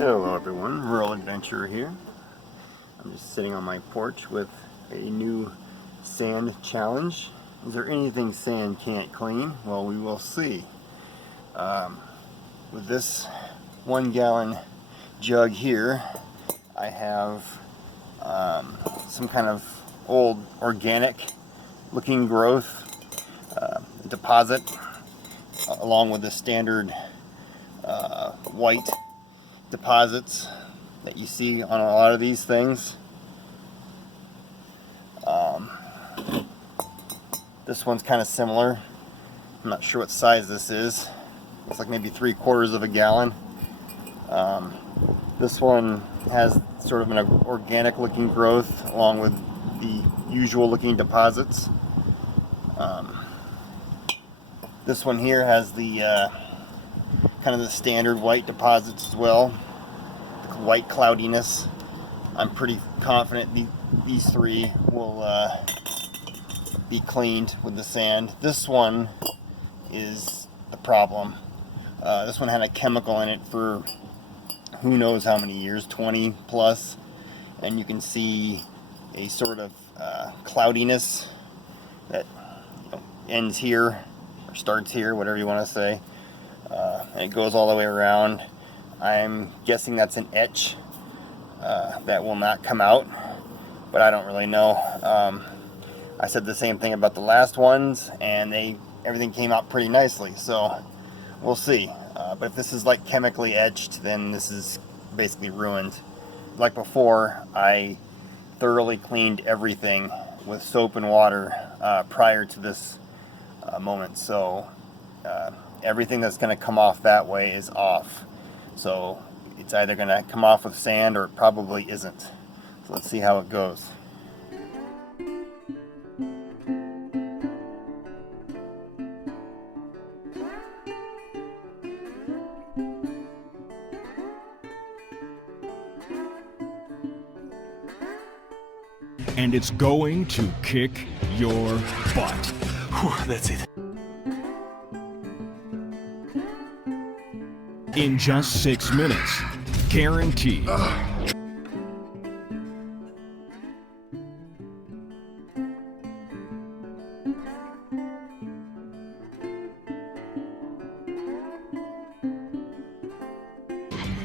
Hello everyone, Rural Adventurer here. I'm just sitting on my porch with a new sand challenge. Is there anything sand can't clean? Well, we will see. With this 1 gallon jug here, I have some kind of old organic looking growth deposit along with the standard white deposits that you see on a lot of these things. This one's kind of similar. I'm not sure what size this is. Looks like maybe 3/4 of a gallon. This one has sort of an organic looking growth along with the usual looking deposits. This one here has the kind of the standard white deposits as well, the white cloudiness. I'm pretty confident these three will be cleaned with the sand. This one is the problem. This one had a chemical in it for who knows how many years, 20 plus, and you can see a sort of cloudiness that ends here or starts here, whatever you want to say. And it goes all the way around. I'm guessing that's an etch that will not come out, but I don't really know. I said the same thing about the last ones, and everything came out pretty nicely, so we'll see. But if this is like chemically etched, then this is basically ruined. Like before, I thoroughly cleaned everything with soap and water prior to this moment, so everything that's going to come off that way is off. So it's either going to come off with sand or it probably isn't. So let's see how it goes. And it's going to kick your butt. Whew, that's it. In just 6 minutes. Guaranteed.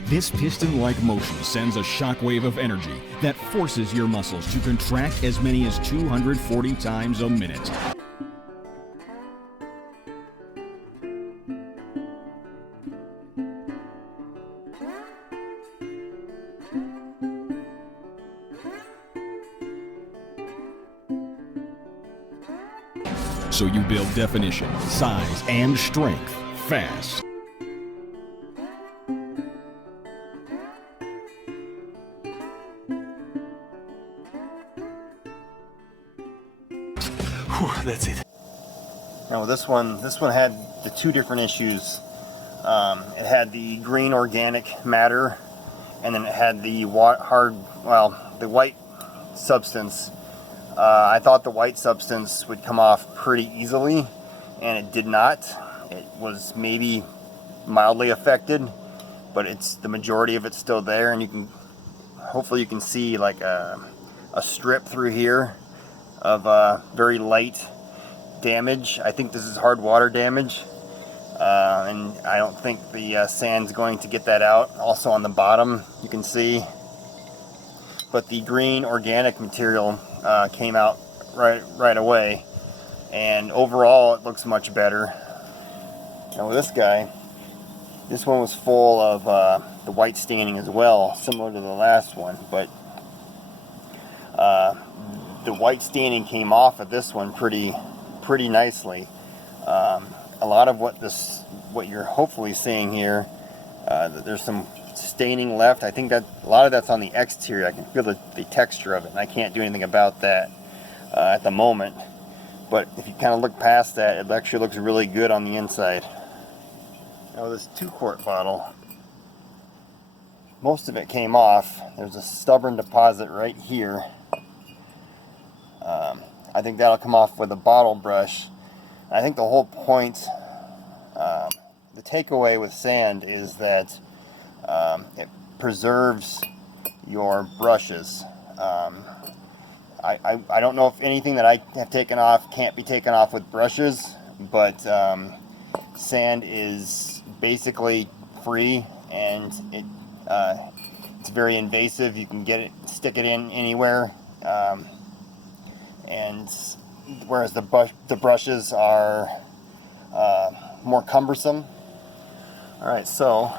This piston-like motion sends a shockwave of energy that forces your muscles to contract as many as 240 times a minute. So you build definition, size, and strength fast. Whew, that's it. Now with this one had the two different issues. It had the green organic matter, and then it had the the white substance. I thought the white substance would come off pretty easily, and it did not. It was maybe mildly affected, but the majority of it's still there, and hopefully you can see like a strip through here of very light damage. I think this is hard water damage, and I don't think the sand's going to get that out. Also on the bottom you can see, but the green organic material came out right away, and overall it looks much better. Now with this guy, this one was full of the white staining as well, similar to the last one, but the white staining came off of this one pretty nicely. A lot of what you're hopefully seeing here, there's some staining left. I think that a lot of that's on the exterior. I can feel the texture of it, and I can't do anything about that at the moment. But if you kind of look past that, it actually looks really good on the inside. Now this 2-quart bottle, most of it came off. There's a stubborn deposit right here. I think that'll come off with a bottle brush. I think the whole point, the takeaway with sand is that preserves your brushes. I don't know if anything that I have taken off can't be taken off with brushes, but sand is basically free, and it's very invasive. You can get it, stick it in anywhere, and whereas the brushes are more cumbersome. All right, so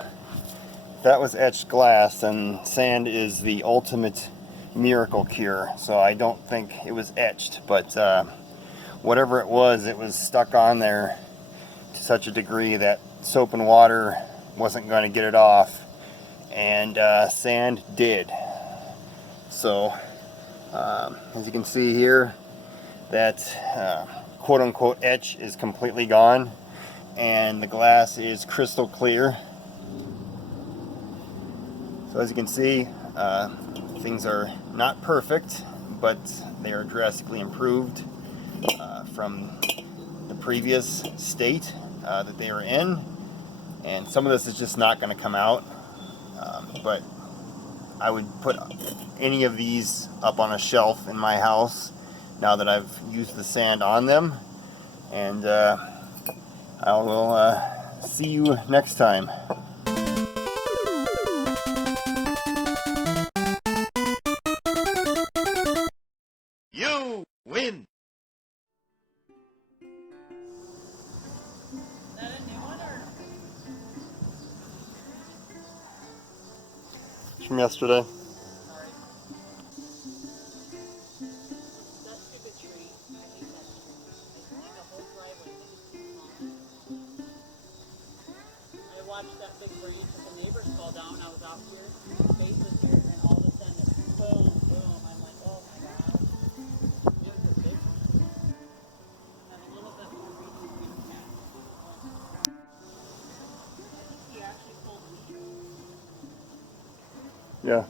that was etched glass, and sand is the ultimate miracle cure. So I don't think it was etched, but whatever it was stuck on there to such a degree that soap and water wasn't going to get it off, and sand did. So as you can see here, that quote-unquote etch is completely gone, and the glass is crystal clear. So as you can see, things are not perfect, but they are drastically improved from the previous state that they were in, and some of this is just not going to come out, but I would put any of these up on a shelf in my house now that I've used the sand on them, and I will see you next time. You win! Is that a new one or? It's from yesterday. Sorry. That stupid tree. I hate that tree. I think the whole driveway is too small. I watched that big branch that the neighbors fell down. I was out here, face was here, and all of a sudden, it boom, boom. I'm like, oh my god. It was a big one. And a little bit more reading green cat. I think he actually pulled me. Yeah.